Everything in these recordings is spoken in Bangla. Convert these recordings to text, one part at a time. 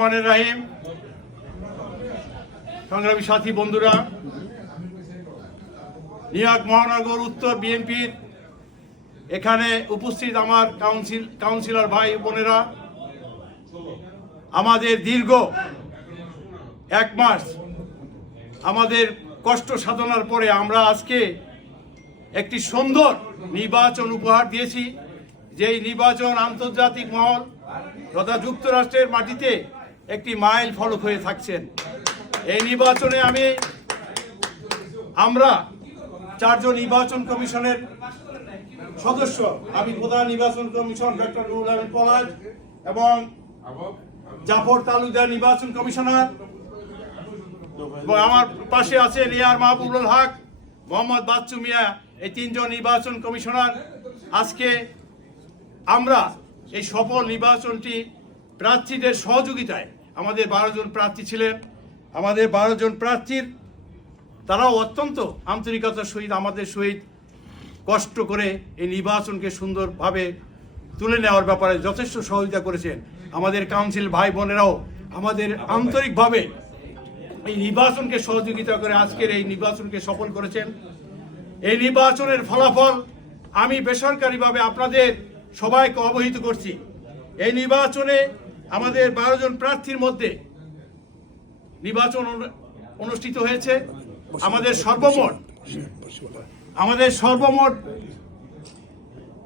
রাহিম। সংগ্রামী সাথী বন্ধুরা নিয়াক মহানগর উত্তর বিএনপির এখানে উপস্থিত আমার কাউন্সিল, কাউন্সিলর ভাই বোনেরা, আমাদের দীর্ঘ এক মাস আমাদের কষ্ট সাধনার পরে আমরা আজকে একটি সুন্দর নির্বাচন উপহার দিয়েছি। যেই নির্বাচন আন্তর্জাতিক মহল তথা যুক্তরাষ্ট্রের মাটিতে একটি মাইল ফলক হয়ে থাকছেন। এই নির্বাচনে আমি, আমরা চারজন নির্বাচন কমিশনের সদস্য, আমি প্রধান নির্বাচন কমিশন ডক্টর নুরুল আমিন পলাশ এবং জাফর তালুকদার নির্বাচন কমিশনার আমার পাশে আছে নিয়ার মাহবুবুল হক, মোহাম্মদ বাচ্চু মিয়া, এই তিনজন নির্বাচন কমিশনার। আজকে আমরা এই সফল নির্বাচনটি প্রার্থীদের সহযোগিতায় আমাদের বারো জন প্রার্থী ছিলেন। আমাদের বারো জন প্রার্থীর তারাও অত্যন্ত আন্তরিকতার সহিত, আমাদের সহিত কষ্ট করে এই নির্বাচনকে সুন্দরভাবে তুলে নেওয়ার ব্যাপারে যথেষ্ট সহযোগিতা করেছেন। আমাদের কাউন্সিল ভাই বোনেরাও আমাদের আন্তরিকভাবে এই নির্বাচনকে সহযোগিতা করে আজকের এই নির্বাচনকে সফল করেছেন। এই নির্বাচনের ফলাফল আমি বেসরকারিভাবে আপনাদের সবাইকে অবহিত করছি। এই নির্বাচনে আমাদের বারো জন প্রার্থীর মধ্যে নির্বাচন অনু- অনুষ্ঠিত হয়েছে। আমাদের সর্বমোট আমাদের সর্বমোট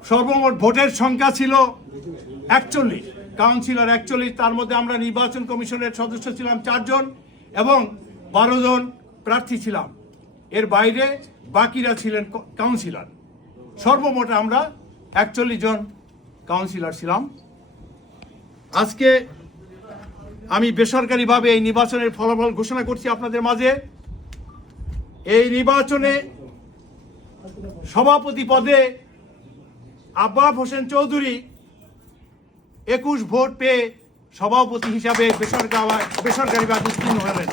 সর্বমোট ভোটের সংখ্যা ছিল একচল্লিশ, কাউন্সিলর একচল্লিশ, তার মধ্যে আমরা নির্বাচন কমিশনের সদস্য ছিলাম চারজন এবং বারো জন প্রার্থী ছিলাম। এর বাইরে বাকিরা ছিলেন কাউন্সিলর। সর্বমোট আমরা একচল্লিশ জন কাউন্সিলর ছিলাম। আজকে আমি বেসরকারিভাবে এই নির্বাচনের ফলাফল ঘোষণা করছি আপনাদের মাঝে। এই নির্বাচনে সভাপতি পদে আব্বাব হোসেন চৌধুরী একুশ ভোট পেয়ে সভাপতি হিসাবে বেসরকারি বেসরকারিভাবে উত্তীর্ণ হলেন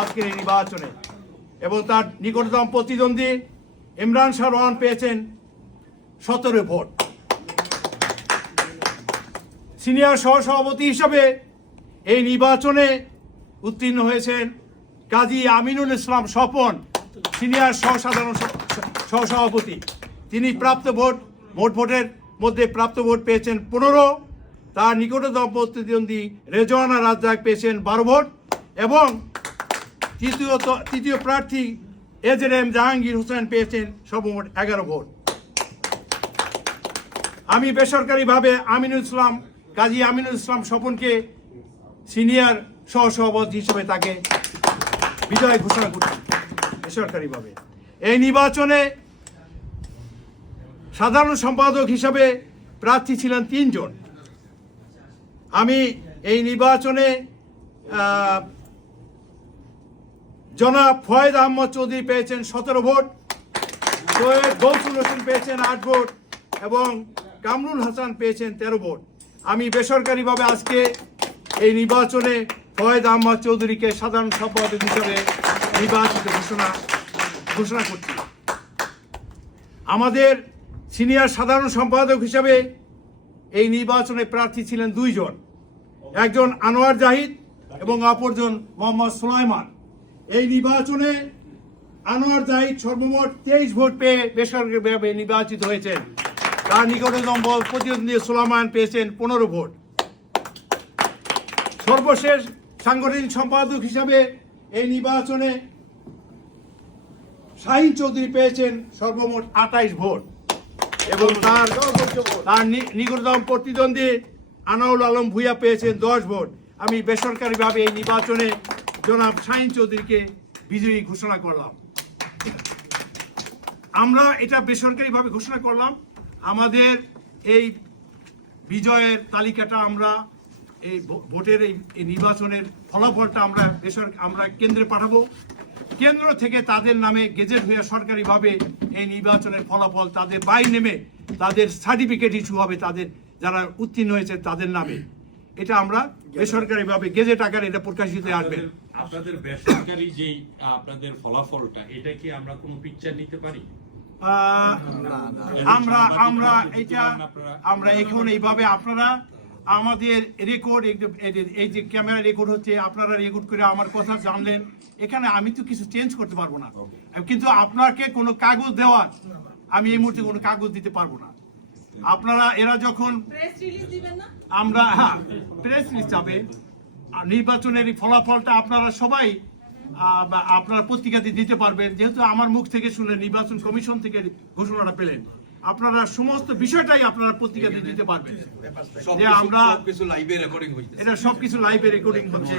আজকের এই নির্বাচনে। এবং তার নিকটতম প্রতিদ্বন্দ্বী ইমরান শাহ রহমান পেয়েছেন সতেরো ভোট। সিনিয়র সহসভাপতি হিসাবে এই নির্বাচনে উত্তীর্ণ হয়েছেন কাজী আমিনুল ইসলাম স্বপন, সিনিয়র সহসাধারণ সহসভাপতি। তিনি প্রাপ্ত ভোট, মোট ভোটের মধ্যে প্রাপ্ত ভোট পেয়েছেন পনেরো। তার নিকটতম প্রতিদ্বন্দ্বী রেজওয়ানা রাজ্জাক পেয়েছেন বারো ভোট এবং তৃতীয় তৃতীয় প্রার্থী এজের এম জাহাঙ্গীর হোসেন পেয়েছেন সর্বমোট এগারো ভোট। আমি বেসরকারিভাবে আমিনুল ইসলাম কাজী আমিনুল ইসলাম স্বপনকে সিনিয়র সহসভাপতি হিসেবে তাকে বিজয় ঘোষণা করছি, বেসরকারিভাবে। এই নির্বাচনে সাধারণ সম্পাদক হিসাবে প্রার্থী ছিলেন তিনজন। আমি এই নির্বাচনে জনাব ফয়েদ আহমদ চৌধুরী পেয়েছেন সতেরো ভোট সৈয়দ গৌসুল হোসেন পেয়েছেন আট ভোট এবং কামরুল হাসান পেয়েছেন তেরো ভোট। আমি বেসরকারিভাবে আজকে এই নির্বাচনে ফয়েদ আহমদ চৌধুরীকে সাধারণ সম্পাদক হিসাবে নির্বাচিত ঘোষণা ঘোষণা করছি। আমাদের সিনিয়র সাধারণ সম্পাদক হিসাবে এই নির্বাচনে প্রার্থী ছিলেন দুইজন। একজন আনোয়ার জাহিদ এবং অপরজন মোহাম্মদ সুলাইমান। এই নির্বাচনে আনোয়ার জাহিদ সর্বমোট তেইশ ভোট পেয়ে বেসরকারিভাবে নির্বাচিত হয়েছেন। তার নিকটতম প্রতিদ্বন্দ্বী সুলাইমান পেয়েছেন পনেরো ভোট। সর্বশেষ সাংগঠনিক সম্পাদক হিসাবে এই নির্বাচনে শাহিন চৌধুরী পেয়েছেন সর্বমোট আঠাইশ ভোট। এবং তার তার নিকটতম প্রতিদ্বন্দ্বী আনাউল আলম ভুইয়া পেয়েছেন দশ ভোট। আমি বেসরকারিভাবে এই নির্বাচনে জনাব শাহিন চৌধুরীকে বিজয়ী ঘোষণা করলাম। আমরা এটা বেসরকারিভাবে ঘোষণা করলাম। আমাদের এই বিজয়ের তালিকাটা আমরা এই ভোটের এই নির্বাচনের ফলাফলটা আমরা বেসরকারি আমরা কেন্দ্রে পাঠাবো। কেন্দ্র থেকে তাদের নামে গেজেট হয়ে সরকারিভাবে এই নির্বাচনের ফলাফল তাদের বাই নেমে তাদের সার্টিফিকেট ইস্যু হবে, তাদের যারা উত্তীর্ণ হয়েছে তাদের নামে। এটা আমরা বেসরকারিভাবে গেজেট আকারে এটা প্রকাশিত আসবে। আপনাদের- বেসরকারি যে আপনাদের ফলাফলটা, এটা কি আমরা কোনো পিকচার নিতে পারি? আমরা আমরা এটা আমরা এখন এইভাবে আপনারা আমাদের রেকর্ড এই যে ক্যামেরা রেকর্ড হচ্ছে আপনারা রেকর্ড করে আমার কথা জানলেন। এখানে আমি তো কিছু চেঞ্জ করতে পারব না। কিন্তু আপনাকে কোনো কাগজ দেওয়ার আমি এই মুহূর্তে কোনো কাগজ দিতে পারব না। আপনারা এরা যখন আমরা হ্যাঁ প্রেস হিসাবে নির্বাচনের ফলাফলটা আপনারা সবাই আপনারা পত্রিকাতে দিতে পারবেন। যেহেতু আমার মুখ থেকে শুনে নির্বাচন কমিশন থেকে ঘোষণাটা পেলেন। আপনারা সমস্ত বিষয়টাই আপনারা পত্রিকাতে দিতে পারবেন। যে আমরা কিছু লাইভে রেকর্ডিং এটা সবকিছু লাইভে রেকর্ডিং হচ্ছে।